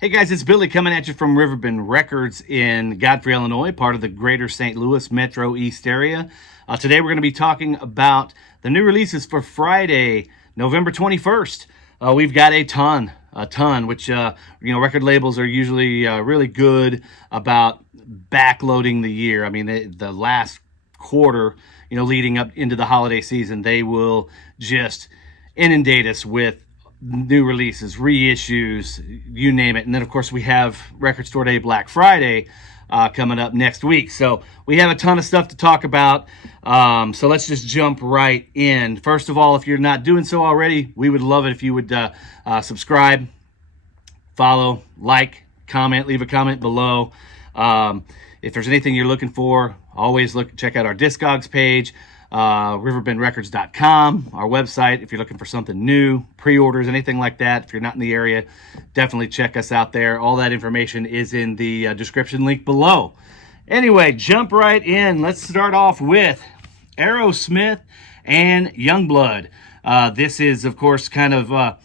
Hey guys, it's Billy coming at you from Riverbend Records in Godfrey, Illinois, part of the greater St. Louis Metro East area. Today we're going to be talking about the new releases for Friday, November 21st. We've got a ton, which, record labels are usually really good about backloading the year. I mean, the last quarter, leading up into the holiday season, they will just inundate us with new releases, reissues, you name it. And then, of course, we have Record Store Day Black Friday coming up next week. So we have a ton of stuff to talk about. So let's just jump right in. First of all, if you're not doing so already, we would love it if you would subscribe, follow, like, comment, leave a comment below. If there's anything you're looking for, always check out our Discogs page. riverbendrecords.com, our website. If you're looking for something new, pre-orders, anything like that, if you're not in the area, definitely check us out there. All that information is in the description link below. Anyway, jump right in. Let's start off with Aerosmith and Youngblood. This is, of course, kind of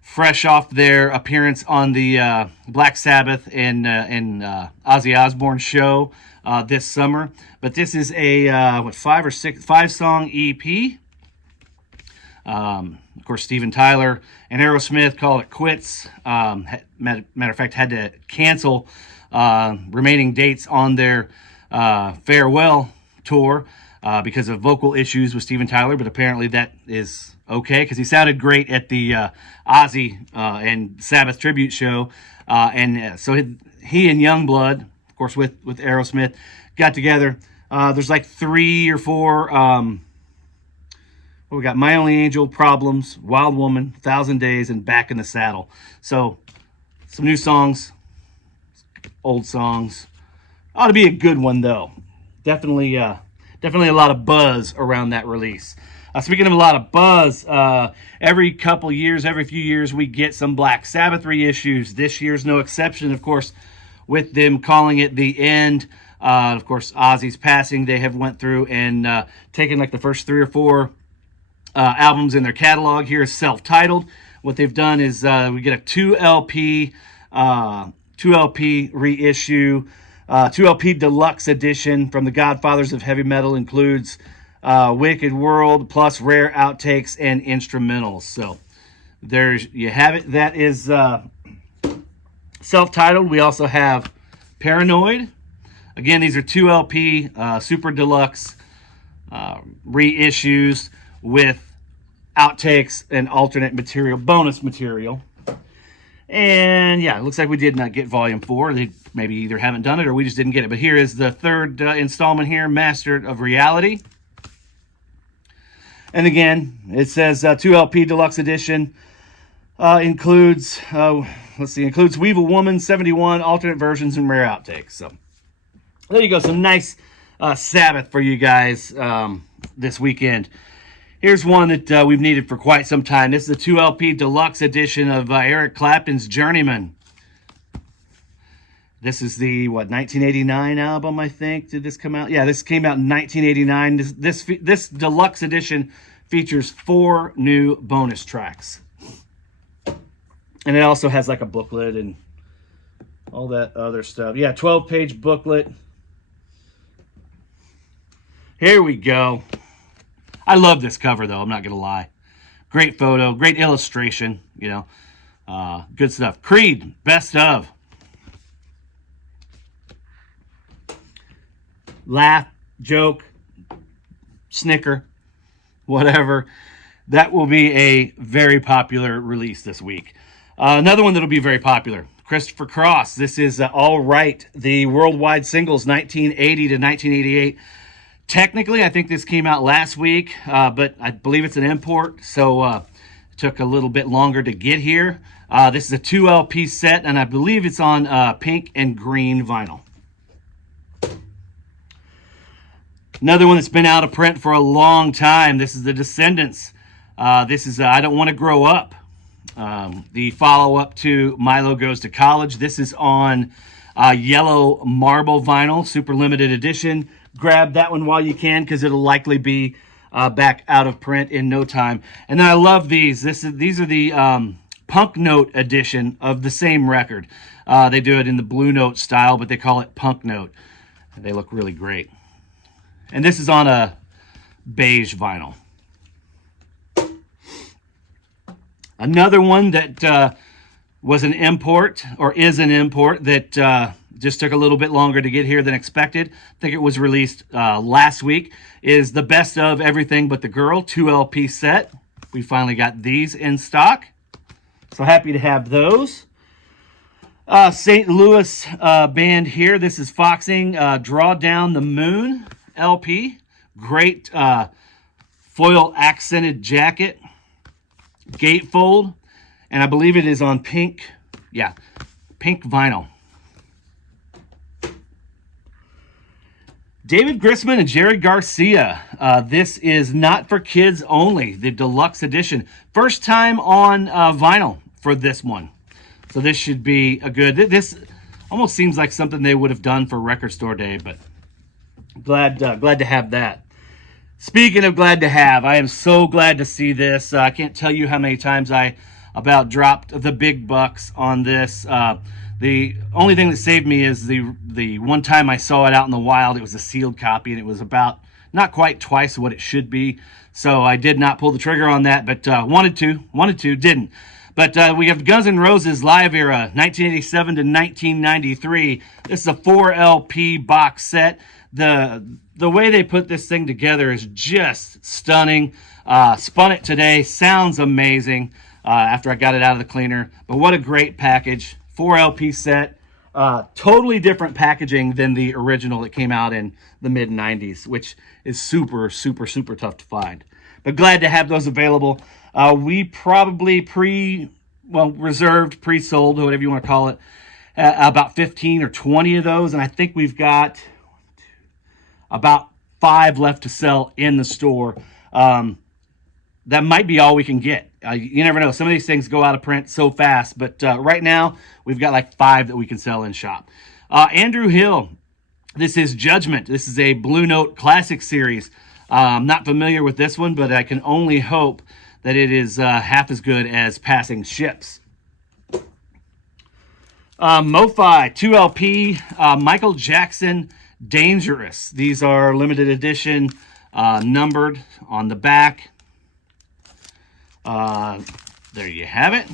fresh off their appearance on the Black Sabbath and Ozzy Osbourne show this summer. But this is a 5-song EP. Of course, Steven Tyler and Aerosmith call it quits. Matter of fact, had to cancel remaining dates on their farewell tour because of vocal issues with Steven Tyler. But apparently that is okay, because he sounded great at the Ozzy and Sabbath tribute show. So he and Youngblood, of course, with Aerosmith, got together. There's like 3 or 4. We got My Only Angel, Problems, Wild Woman, 1,000 Days, and Back in the Saddle. So some new songs, old songs. Ought to be a good one, though. Definitely a lot of buzz around that release. Speaking of a lot of buzz, every few years, we get some Black Sabbath reissues. This year's no exception, of course, with them calling it the end. Of course, Ozzy's passing. They have went through and taken like the first 3 or 4 albums in their catalog. Here is self-titled. What they've done is we get a 2 LP reissue, 2 LP deluxe edition from the Godfathers of Heavy Metal. Includes Wicked World plus rare outtakes and instrumentals. So you have it. That is self-titled. We also have Paranoid. Again, these are 2 LP super deluxe reissues with outtakes and alternate material, bonus material. And yeah, it looks like we did not get volume 4. They maybe either haven't done it or we just didn't get it. But here is the 3rd installment here, Master of Reality. And again, it says 2 LP deluxe edition. Includes Weevil Woman 71 alternate versions and rare outtakes. So there you go, some nice Sabbath for you guys this weekend. Here's one that we've needed for quite some time. This is a 2 LP deluxe edition of Eric Clapton's Journeyman. This is the 1989 album, I think. Did this come out? Yeah, this came out in 1989. This deluxe edition features 4 new bonus tracks. And it also has like a booklet and all that other stuff. Yeah, 12-page booklet. Here we go. I love this cover, though. I'm not going to lie. Great photo, great illustration, good stuff. Creed, Best Of. Laugh, joke, snicker, whatever. That will be a very popular release this week. Another one that will be very popular, Christopher Cross. This is All Right, the worldwide singles 1980 to 1988. Technically, I think this came out last week, but I believe it's an import, so it took a little bit longer to get here. This is a 2 LP set, and I believe it's on pink and green vinyl. Another one that's been out of print for a long time. This is The Descendants. This is I Don't Want to Grow Up. The follow-up to Milo Goes to College. This is on yellow marble vinyl, super limited edition. Grab that one while you can, because it'll likely be back out of print in no time. And then I love these. These are the Punk Note edition of the same record. They do it in the Blue Note style, but they call it Punk Note. They look really great. And this is on a beige vinyl. Another one that was an import, or is an import, that just took a little bit longer to get here than expected. I think it was released last week, is the Best of Everything But the Girl 2 LP set. We finally got these in stock. So happy to have those. St. Louis band here. This is Foxing Draw Down the Moon LP. Great foil accented jacket. Gatefold. And I believe it is on pink. Yeah, pink vinyl. David Grisman and Jerry Garcia. This is Not for Kids Only, the deluxe edition. First time on vinyl for this one. So this should be a good... This almost seems like something they would have done for Record Store Day, but glad to have that. Speaking of glad to have, I am so glad to see this. I can't tell you how many times I about dropped the big bucks on this. The only thing that saved me is the one time I saw it out in the wild. It was a sealed copy, and it was about not quite twice what it should be. So I did not pull the trigger on that, but wanted to, didn't. But we have Guns N' Roses Live Era, 1987 to 1993. This is a 4 LP box set. The way they put this thing together is just stunning. Spun it today. Sounds amazing after I got it out of the cleaner. But what a great package. 4 LP set. Totally different packaging than the original that came out in the mid-90s, which is super, super, super tough to find. But glad to have those available. We probably reserved, pre-sold, whatever you want to call it, about 15 or 20 of those. And I think we've got about 5 left to sell in the store. That might be all we can get. You never know. Some of these things go out of print so fast. But right now, we've got like 5 that we can sell in shop. Andrew Hill. This is Judgment. This is a Blue Note Classic Series. I'm not familiar with this one, but I can only hope that it is half as good as Passing Ships. MoFi 2 LP, Michael Jackson Dangerous. These are limited edition, numbered on the back. There you have it.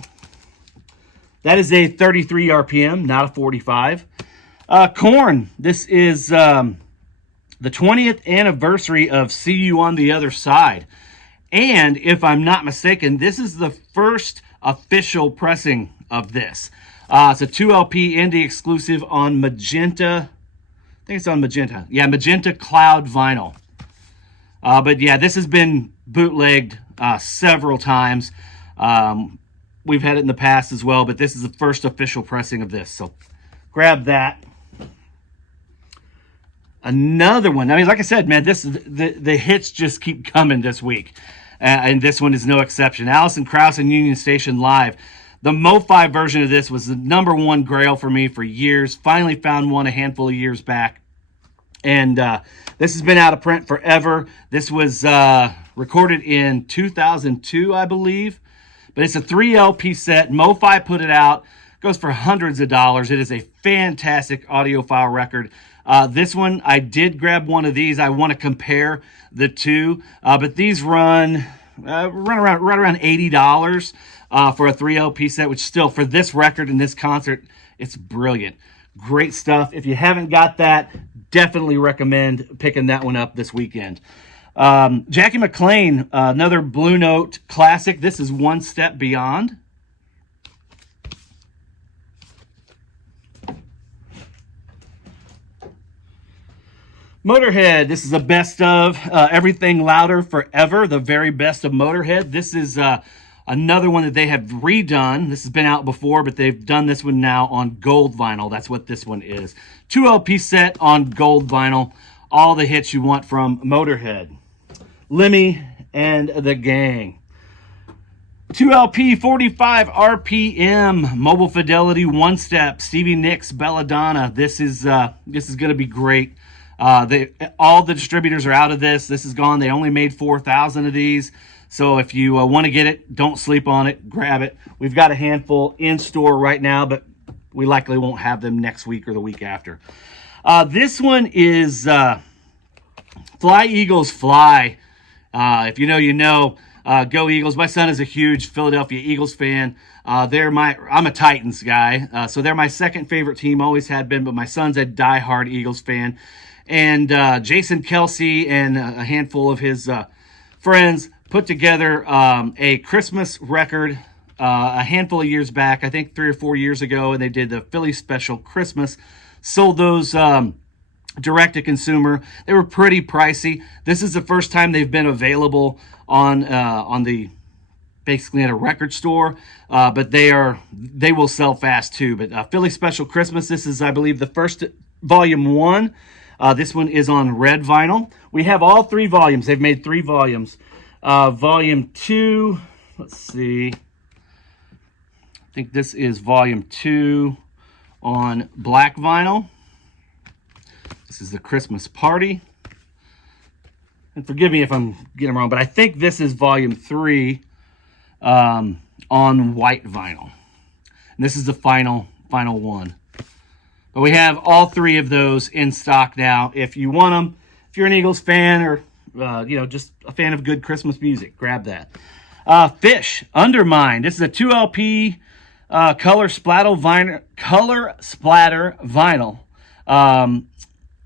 That is a 33 RPM, not a 45. Korn. This is the 20th anniversary of See You on the Other Side. And if I'm not mistaken, this is the first official pressing of this. It's a 2 LP indie exclusive on Magenta. I think it's on Magenta. Yeah, Magenta Cloud vinyl. But yeah, this has been bootlegged several times. We've had it in the past as well, but this is the first official pressing of this. So grab that. Another one. I mean, like I said, man, the hits just keep coming this week. And this one is no exception. Alison Krauss and Union Station Live. The MoFi version of this was the #1 Grail for me for years. Finally found one a handful of years back. And this has been out of print forever. This was recorded in 2002, I believe. But it's a 3 LP set. MoFi put it out. Goes for hundreds of dollars. It is a fantastic audiophile record. This one, I did grab one of these. I want to compare the two. But these run around $80 for a 3 LP set, which still, for this record and this concert, it's brilliant. Great stuff. If you haven't got that, definitely recommend picking that one up this weekend. Jackie McLean, another Blue Note classic. This is One Step Beyond. Motorhead, this is a best of Everything Louder Forever, the very best of Motorhead. This is another one that they have redone. This has been out before, but they've done this one now on gold vinyl. That's what this one is. 2 LP set on gold vinyl. All the hits you want from Motorhead. Lemmy and the Gang. 2 LP, 45 RPM, Mobile Fidelity, One Step, Stevie Nicks, Belladonna. This is going to be great. All the distributors are out of this. This is gone. They only made 4,000 of these. So if you want to get it, don't sleep on it. Grab it. We've got a handful in store right now, but we likely won't have them next week or the week after. This one is Fly Eagles Fly. If you know, you know. Go Eagles. My son is a huge Philadelphia Eagles fan. I'm a Titans guy, so they're my second favorite team, always had been, but my son's a diehard Eagles fan. And Jason Kelsey and a handful of his friends put together a Christmas record a handful of years back, I think 3 or 4 years ago, and they did the Philly Special Christmas. Sold those direct to consumer. They were pretty pricey. This is the first time they've been available on the basically at a record store, but they will sell fast too. But Philly Special Christmas, this is, I believe, the first volume 1. This one is on red vinyl. We have all 3 volumes. They've made 3 volumes. Volume 2, let's see. I think this is volume 2 on black vinyl. This is the Christmas Party. And forgive me if I'm getting it wrong, but I think this is volume 3 on white vinyl. And this is the final one. But we have all 3 of those in stock now. If you want them, if you're an Eagles fan or just a fan of good Christmas music, grab that. Fish, Undermine. This is a 2 LP color splatter vinyl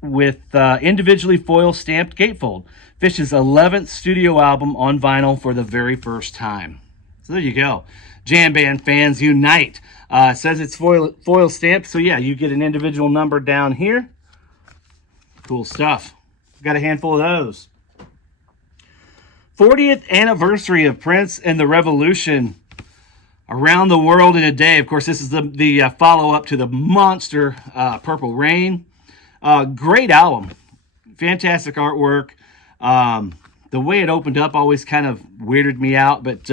with individually foil stamped gatefold. Fish's 11th studio album on vinyl for the very first time. So there you go. Jam band fans unite. It says it's foil stamped, so yeah, you get an individual number down here. Cool stuff. Got a handful of those. 40th anniversary of Prince and the Revolution. Around the World in a Day. Of course, this is the follow-up to the monster Purple Rain. Great album. Fantastic artwork. The way it opened up always kind of weirded me out. But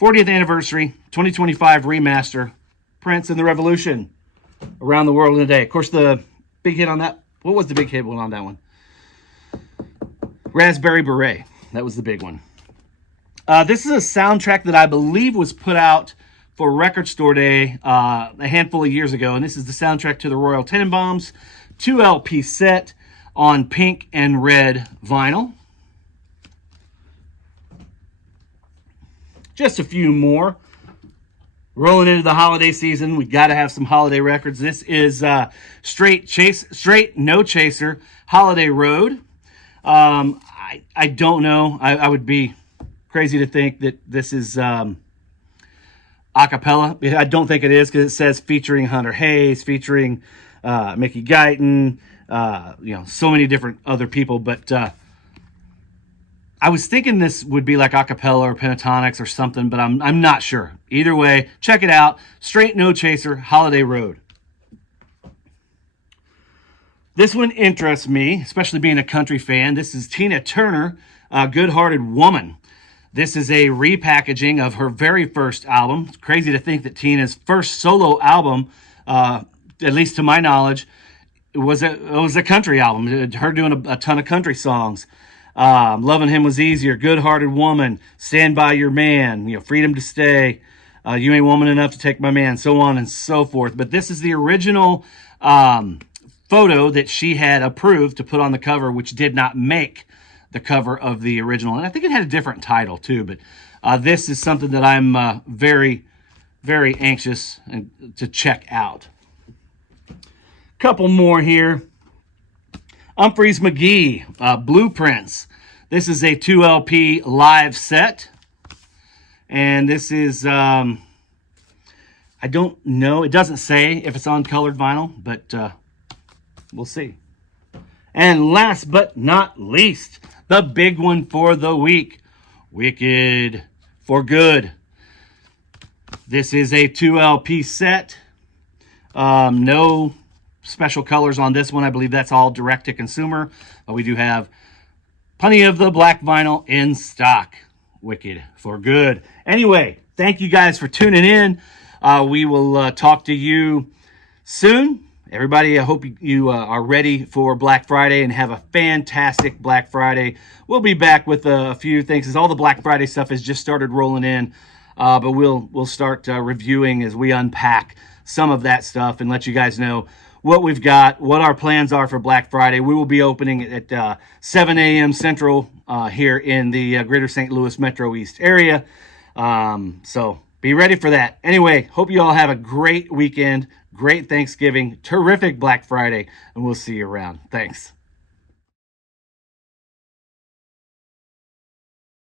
40th anniversary, 2025 remaster, Prince and the Revolution. Around the World in a Day. Of course, the big hit on that. What was the big hit on that one? Raspberry Beret. That was the big one. This is a soundtrack that I believe was put out for Record Store Day a handful of years ago. And this is the soundtrack to the Royal Tenenbaums 2 LP set on pink and red vinyl. Just a few more. Rolling into the holiday season, we got to have some holiday records. This is Straight No Chaser Holiday Road. I don't know. I would be crazy to think that this is a cappella. I don't think it is, because it says featuring Hunter Hayes, featuring Mickey Guyton, so many different other people. But I was thinking this would be like a cappella or pentatonics or something, but I'm not sure. Either way, check it out. Straight No Chaser, Holiday Road. This one interests me, especially being a country fan. This is Tina Turner, Good Hearted Woman. This is a repackaging of her very first album. It's crazy to think that Tina's first solo album, at least to my knowledge, it was a country album. Her doing a ton of country songs. Loving Him Was Easier, Good Hearted Woman, Stand By Your Man, Freedom to Stay, You Ain't Woman Enough to Take My Man, so on and so forth. But this is the original photo that she had approved to put on the cover, which did not make the cover of the original. And I think it had a different title too, but this is something that I'm very, very anxious to check out. Couple more here. Humphreys McGee, Blueprints. This is a 2 LP live set. And this is, I don't know. It doesn't say if it's on colored vinyl, but we'll see. And last but not least, the big one for the week, Wicked for Good. This is a 2 LP set. No special colors on this one. I believe that's all direct to consumer. But we do have plenty of the black vinyl in stock. Wicked for Good. Anyway, thank you guys for tuning in. We will talk to you soon. everybody, I hope you are ready for Black Friday and have a fantastic Black Friday. We'll be back with a few things, as all the Black Friday stuff has just started rolling in. But we'll start reviewing as we unpack some of that stuff and let you guys know what we've got, what our plans are for Black Friday. We will be opening at 7 a.m. Central here in the greater St. Louis Metro East area. So be ready for that. Anyway, hope you all have a great weekend, great Thanksgiving, terrific Black Friday, and we'll see you around. Thanks.